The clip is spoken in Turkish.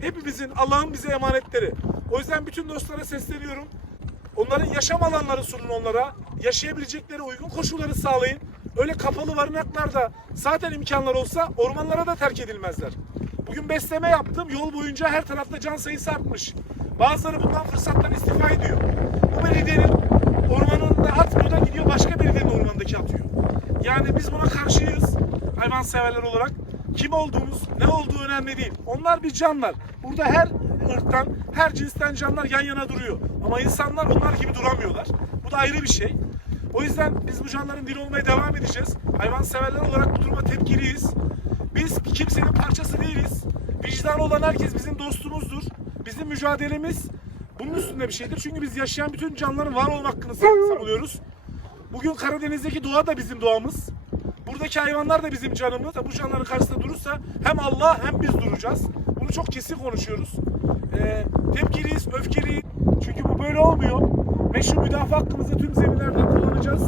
hepimizin Allah'ın bize emanetleri. O yüzden bütün dostlara sesleniyorum. Onların yaşam alanları sunun onlara. Yaşayabilecekleri uygun koşulları sağlayın. Öyle kapalı barınaklarda zaten imkanlar olsa ormanlara da terk edilmezler. Bugün besleme yaptım. Yol boyunca her tarafta can sayısı artmış. Bazıları bundan fırsattan istifa ediyor. Bu belediyenin ormanında atmıyor da gidiyor başka belediyenin ormanındaki atıyor. Yani biz buna karşıyız hayvanseverler olarak. Kim olduğumuz, ne olduğu önemli değil. Onlar bir canlar. Burada her ırktan, her cinsten canlar yan yana duruyor. Ama insanlar onlar gibi duramıyorlar. Bu da ayrı bir şey. O yüzden biz bu canların dili olmaya devam edeceğiz. Hayvanseverler olarak bu duruma tepkiliyiz. Biz kimsenin parçası değiliz. Vicdanı olan herkes bizim dostumuzdur. Bizim mücadelemiz bunun üstünde bir şeydir. Çünkü biz yaşayan bütün canlıların var olma hakkını savunuyoruz. Bugün Karadeniz'deki doğa da bizim doğamız. Buradaki hayvanlar da bizim canımız. Bu canların karşısında durursa hem Allah hem biz duracağız. Bunu çok kesin konuşuyoruz. Ee, tepkiliyiz, öfkeliyiz. Çünkü bu böyle olmuyor. Meşru müdafaa hakkımızı tüm zeminlerde kullanacağız.